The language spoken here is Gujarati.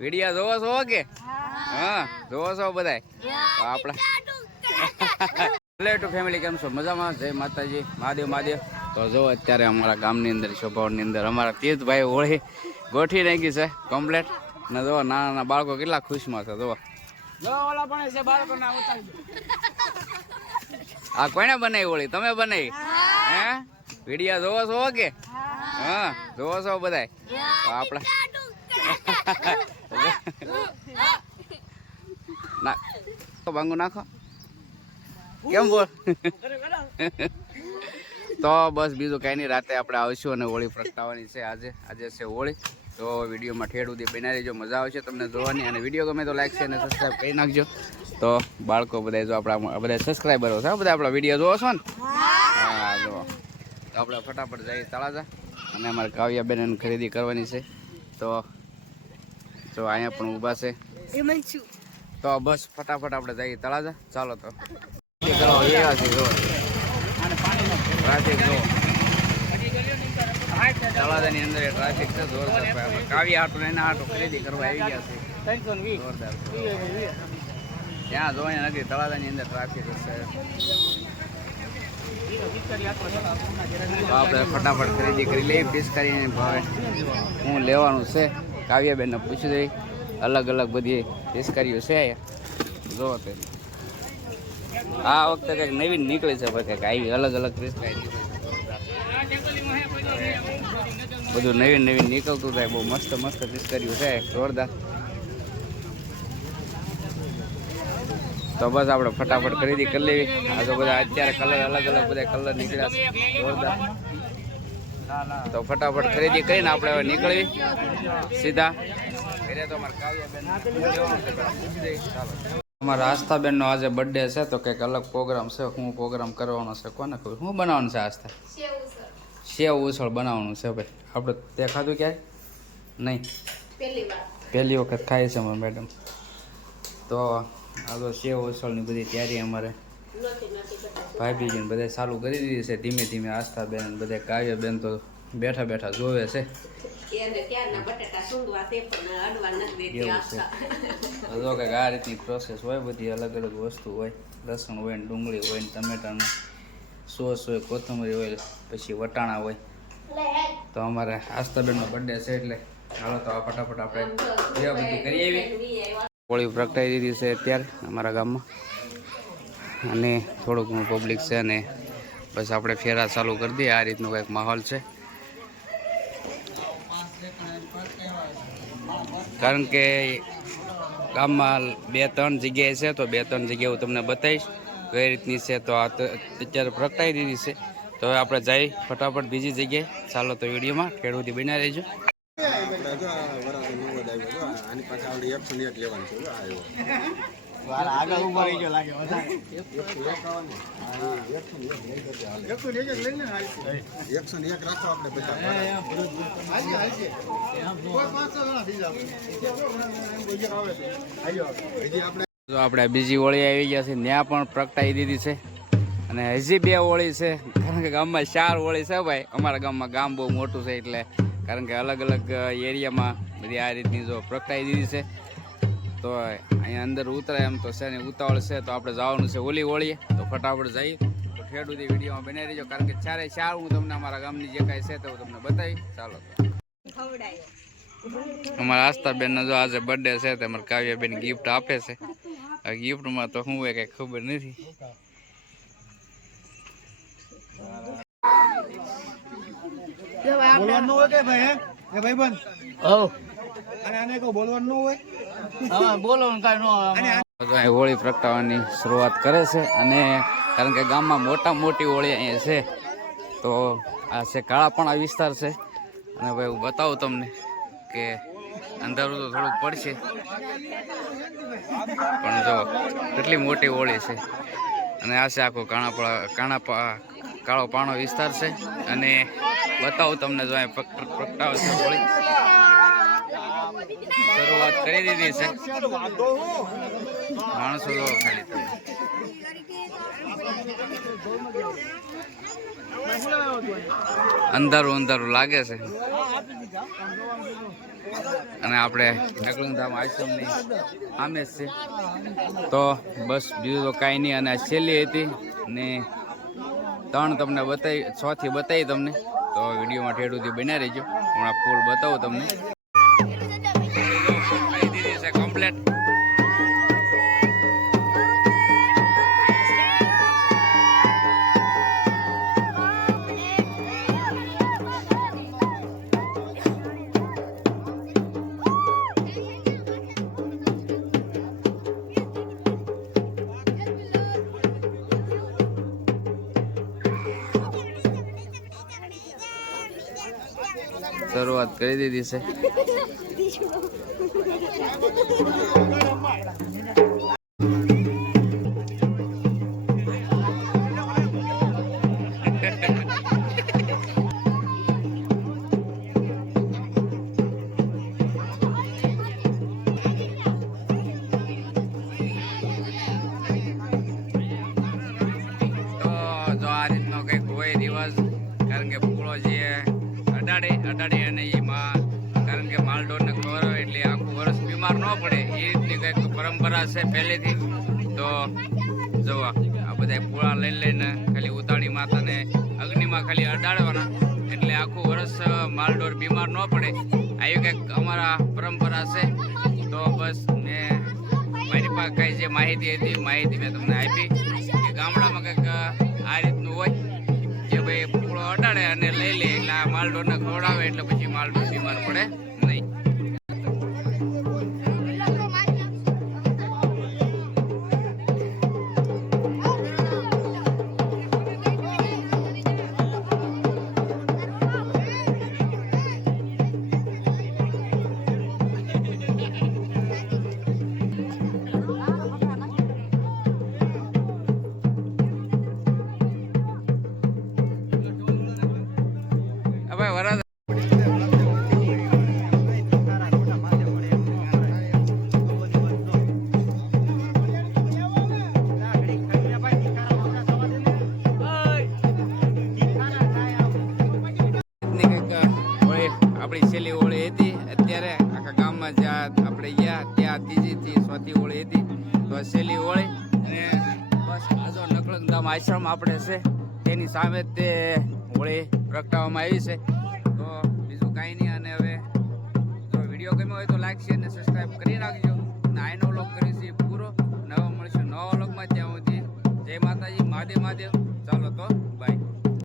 વિડિયા જોવો છો કે? હા. જોવો છો બધાય? તો આપણા હેલો ટુ ફેમિલી કેમ છો? મજામાં? જય માતાજી. મહાદેવ મહાદેવ. તો જો અત્યારે અમારા ગામની અંદર શોભાવની અંદર અમારા તીર્થભાઈ હોળી ગોઠી નાખી છે કમ્પ્લેટ ને જો નાના નાના બાળકો કેટલા ખુશમાં છે જો આ કોને બનાવી હોળી? તમે બનાવી? હે. વિડિયા જોવો છો કે? હા. જોવો છો બધાય? તો આપણે kau bangun નાખો કેમ બોલ તો બસ બીજું કાંઈ નહીં, રાતે આપણે આવશું અને હોળી પ્રગટાવવાની છે આજે. આજે છે હોળી. તો વિડીયોમાં ઠેડ સુધી બનાવી દેજો મજા આવશે તમને જોવાની. અને વીડિયો ગમે તો લાઈક છે અને સબસ્ક્રાઈબ કરી નાખજો. તો બાળકો બધા જો આપણા બધા સબસ્ક્રાઈબરો છે બધા આપણા વીડિયો જોવો છો ને? હા, જો. તો આપણે ફટાફટ જઈએ તળાજા. અને અમારે કાવ્યાબેન ખરીદી કરવાની છે. તો જો અહીંયા પણ ઊભા છે. તો બસ ફટાફટ આપણે જઈએ તળાજા. ચાલો તો. ટ્રાફિક જો અંદર ટ્રાફિક છે, જોરદાર એના હાટું ખરીદી કરવા આવી ગયા છે ત્યાં જો નથી તળાજાની અંદર ટ્રાફિક હશે. તો આપણે ફટાફટ ખરીદી કરી લઈએ. પિચકારીને ભાવે. હું લેવાનું છે. કાવ્યાબેનને પૂછી દઈ અલગ અલગ બધી પિચકારીઓ છે જો આ વખતે કંઈક નવીન નીકળી છે કંઈક આવી અલગ અલગ પિચકારી બધું નવીન નવીન નીકળતું થાય, બહુ મસ્ત મસ્ત પિચકારીઓ છે, જોરદાર. તો બસ આપણે ફટાફટ ખરીદી કરી લેવી. આ તો બધા અત્યારે કલર અલગ અલગ બધા કલર નીકળ્યા છે. જોરદાર. તો ફટાફટ ખરીદી કરીને આપણે હવે નીકળવી. સીધા. અમારા આસ્થાબેનનો આજે બર્થડે છે, તો કંઈક અલગ પ્રોગ્રામ છે. હું પ્રોગ્રામ કરવાનો છે, કોને ખબર? શું બનાવવાનું છે આસ્થા? સેવ ઉછળ બનાવવાનું છે ભાઈ. આપણે તે ખાધું ક્યાંય? નહીં. પહેલી વખત ખાય છે અમારે મેડમ તો આ તો સેવ ઉછળની બધી તૈયારી અમારે. ભાભીજીને બધા ચાલુ કરી દીધી છે. ધીમે ધીમે આસ્થાબેન બધા કાવ્યબેન તો બેઠા બેઠા જોવે છે. જો કંઈક આ રીતની પ્રોસેસ હોય બધી અલગ અલગ વસ્તુ હોય. લસણ હોય ને ડુંગળી હોય ને ટમેટાનું સોસ હોય કોથમરી હોય પછી વટાણા હોય. તો અમારે આસ્થાબેનનો બર્થડે છે એટલે ચાલો તો ફટાફટ આપણે બધી કરી આવી હોળી પ્રગટાઈ દીધી છે અત્યારે અમારા ગામમાં. અને થોડુંક ઘણું પબ્લિક છે અને બસ આપણે ફેરા ચાલુ કરી દઈએ. આ રીતનો કંઈક માહોલ છે. કારણ કે ગામમાં બે ત્રણ જગ્યાએ છે, તો બે ત્રણ જગ્યાએ હું તમને બતાવીશ કઈ રીતની છે, તો આ અત્યારે પ્રગટાવી દીધી છે. તો હવે આપણે જઈ ફટાફટ બીજી જગ્યાએ. ચાલો તો વિડીયોમાં ખેડૂતી બન્યા રહીજો. રાખો આપણે બીજી હોળી આવી ગયા છે ત્યાં પણ પ્રગટાઈ દીધી છે. અને હજી બે હોળી છે, કારણ કે ગામમાં ચાર હોળી છે ભાઈ. અમારા ગામમાં ગામ બહુ મોટું છે એટલે કારણ કે અલગ અલગ એરિયામાં બધી આ રીતની જો પ્રગટાઈ દીધી છે. તો અહીંયા અંદર ઉતરાય એમ તો છે ને ઉતાવળ છે તો આપણે જવાનું છે ઓલી હોળીએ તો ફટાફટ જઈએ. તો ખેડૂતી વિડીયોમાં બનાવી રહીજો કારણ કે ચારે ચાર હું તમને અમારા ગામની જે કાંઈ છે તો હું તમને બતાવી ચાલો અમારા આસ્થાબેનનો જો આજે બર્થડે છે તે અમારે કાવ્યાબેન ગિફ્ટ આપે છે. આ ગિફ્ટમાં તો હું એ કઈ ખબર નથી. બોલવાનું હોય કે ભાઈ હે? ભાઈ બંધ અને આને બોલવાનું હોળી પ્રગટાવવાની શરૂઆત કરે છે અને કારણ કે ગામમાં મોટા મોટી હોળી અહીંયા છે તો આ છે કાળાપણા વિસ્તાર છે. અને ભાઈ હું બતાવું તમને કે અંધારું તો થોડુંક પડશે. પણ જો કેટલી મોટી હોળી છે. અને આ છે આખો કાણાપા કાણાપા કાળો પાણો વિસ્તાર છે. અને બતાવું તમને જો અહીં પ્રગ- છે હોળી. શરૂઆત કરી દીધી છે. માણસો ખાલી અંધારું અંધારું લાગે છે. અને આપણે નકલંગધામ આશ્રમની આમે છે. તો બસ બીજું તો કાંઈ નહીં. અને છેલ્લી હતી ને ત્રણ તમને બતાવી, છ થી બતાવી તમને. તો વિડીયોમાં ઠેડુથી બન્યા રહેજો. હમણાં ફૂલ બતાવું તમને. દીધી શરૂઆત કરી દીધી છે. તો જો આ રીતનો કંઈક હોય રિવાજ કારણ કે ફૂલો જે અડાડે અડાડે અને એમાં કારણ કે માલઢોરને હોય એટલે આખું વર્ષ બીમાર ન પડે, એ રીતની કંઈક પરંપરા છે પહેલેથી. તો જો આ બધા પૂળા લઈ લઈને ખાલી ઉતાળી માતાને અગ્નિમાં ખાલી અડાડવાના. એટલે આખું વર્ષ માલઢોર બીમાર ન પડે. આવી કંઈક અમારા પરંપરા છે. તો બસ મેં મારી પાસે કઈ જે માહિતી હતી માહિતી મેં તમને આપી. કે ગામડામાં કંઈક આ રીતનું હોય કે ભાઈ પૂળો અડાડે અને માલઢોરને ખવડાવે એટલે પછી માલઢોર બીમાર પડે. હવે વરાદ આપણી છેલ્લી હોળી હતી અત્યારે આખા ગામમાં જ્યાં આપણે ગયા ત્યાં ત્રીજીથી ચોથી હોળી હતી તો છેલ્લી હોળી અને બસ આ જો નકળંગધામ આશ્રમ આપણે છે. તેની સામે તે હોળી પ્રગટાવવામાં આવી છે. તો બીજું કાંઈ નહીં, અને હવે જો વીડિયો ગમ્યો હોય તો લાઈક શેર અને સબસ્ક્રાઈબ કરી નાખજો અને આઈનો વ્લોગ કરીશું પૂરો. નવા મળીશું નવા વ્લોગમાં ત્યાં સુધી જય માતાજી મહાદેવ મહાદેવ ચાલો તો